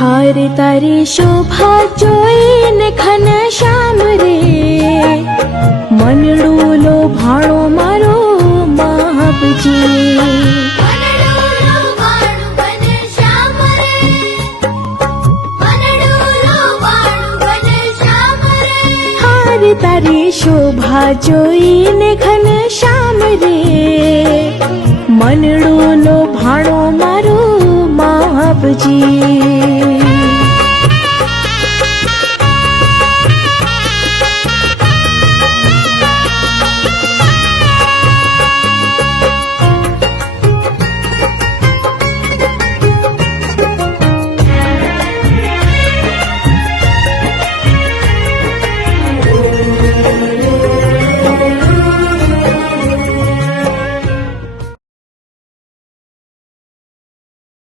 हार तारी शोभा जोईने घनश्याम रे मनडू लो भाणो मारो महापजी। हार तारी शोभा जोईने घनश्याम रे मनडू लो भाणो मारो महापजी।